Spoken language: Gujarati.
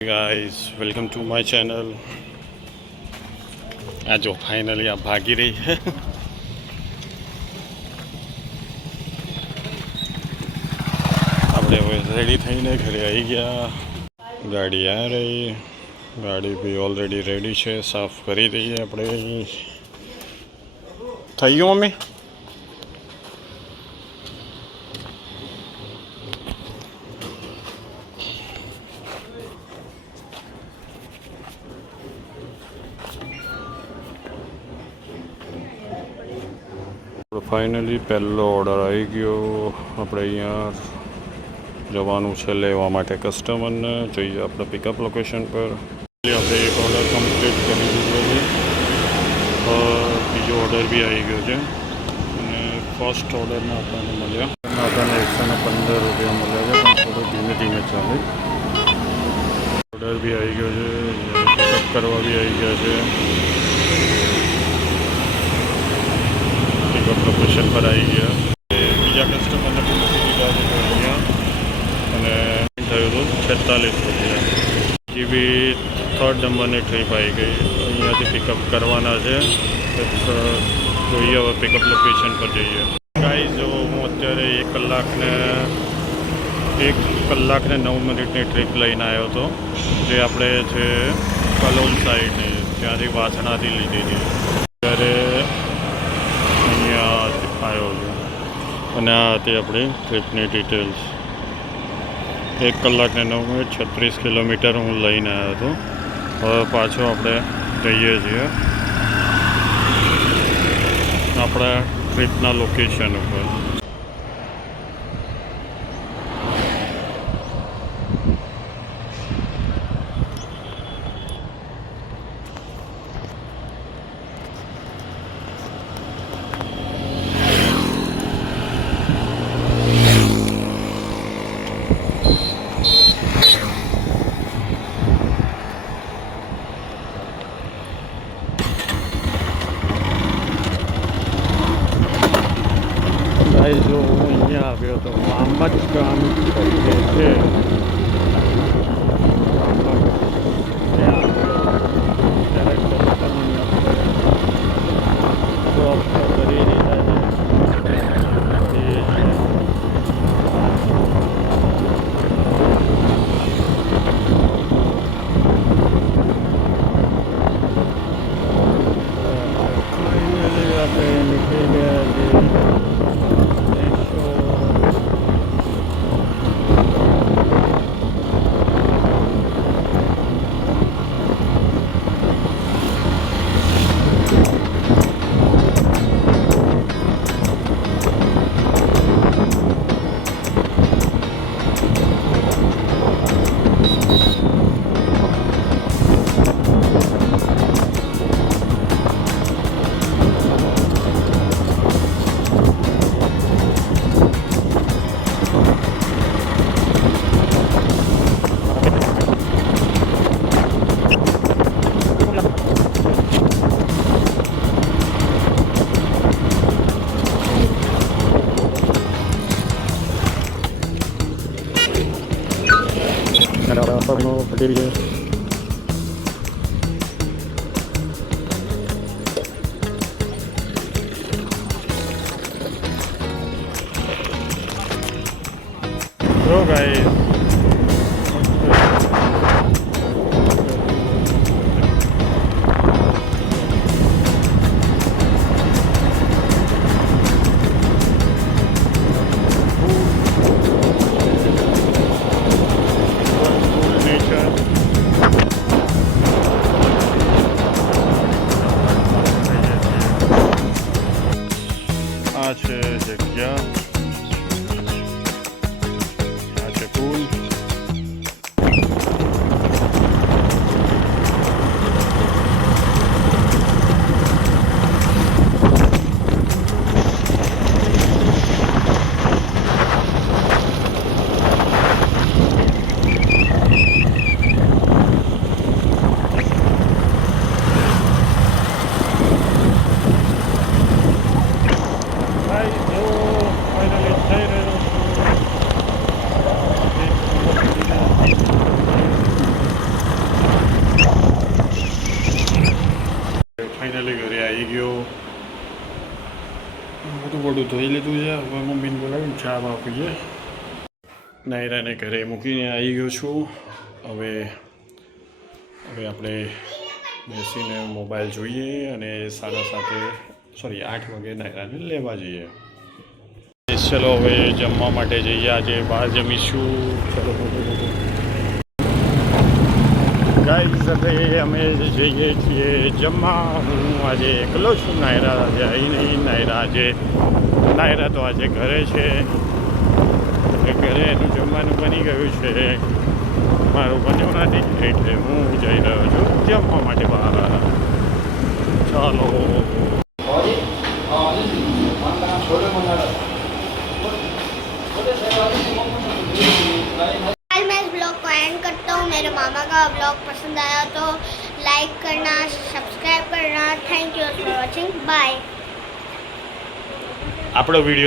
Guys welcome to my channel. આ જો ફાઇનલી આ ભાગી રહી છે। આપણે હવે રેડી થઈને ઘરે આવી ગયા। ગાડી આ રહી, ગાડી બી ઓલરેડી રેડી છે, સાફ કરી દઈએ આપણે। થઈ ગયું મમ્મી? ફાઇનલી પહેલો ઓર્ડર આવી ગયો। આપણે અહીંયા જવાનું છે લેવા માટે કસ્ટમરને। જોઈએ આપણે પિકઅપ લોકેશન પર। આપણે એક ઓર્ડર કમ્પ્લીટ કરી દીધો છે, બીજો ઓર્ડર બી આવી ગયો છે અને ફર્સ્ટ ઓર્ડરના આપણને મળ્યા, આપણને 115 રૂપિયા મળ્યા છે, પણ થોડું ધીમે ધીમે ચાલે। ઓર્ડર બી આવી ગયો છે, પિકઅપ કરવા બી આવી ગયા છે। લોકેશન પર આવી ગયા, બીજા કસ્ટમરને પણ મૂકી દીધા છે અહીંયા, અને થયું હતું 46 રૂપિયા। એ બી થર્ડ નંબરની ટ્રીપ આવી ગઈ, અહીંયાથી પિકઅપ કરવાના છે। જોઈએ હવે પિકઅપ લોકેશન પર જઈએ। ગાઈસ જો હું અત્યારે 1 કલાક ને 9 મિનિટની ટ્રીપ લઈને આવ્યો હતો, જે આપણે છે કલોલ સાઈડની, ત્યાંથી વાસણાથી લીધી હતી। ત્યારે આવ્યો છે અને આ હતી આપણી ટ્રીપની ડિટેલ્સ। 1 કલાક ને 9 મિનિટ 36 કિલોમીટર હું લઈને આવ્યો હતો। હવે પાછો આપણે જઈએ છીએ આપણા ટ્રીપના લોકેશન ઉપર। જો હું અહીંયા આવ્યો તો આમ જ કામ કરીએ છે, કરી દીધા છે। આપણે નીકળી ગયા છીએ। આપણનો પટેલ છે। તો ગાઈસ આ છે જગ્યા, આ છે પુલ। બોડું ધોઈ લીધું છે. હવે મમ્મીને બોલાવીને ચા આપીએ. નાયરાને ઘરે મૂકીને આવી ગયો છું. હવે આપણે બેસીને મોબાઈલ જોઈએ અને 8:30 વાગે નાયરાને લેવા જઈએ. ચલો હવે જમવા માટે જઈએ. આજે બહાર જમીશું. ચલો ગાઈઝ, હવે અમે જઈએ છીએ જમવા. હું આજે એકલો છું. નાયરા આજે આવી નહીં. નાયરા તો આજે ઘરે છે. ઘરે એનું જમવાનું બની ગયું છે. મારું બન્યું નથી એટલે હું જઈ રહ્યો છું જમવા માટે બહાર. ચાલો. मैं इस ब्लॉग को एंड करता हूँ. मेरे मामा का ब्लॉग पसंद आया तो लाइक करना, सब्सक्राइब करना. Thank you for watching. Bye. આપણો વિડીયો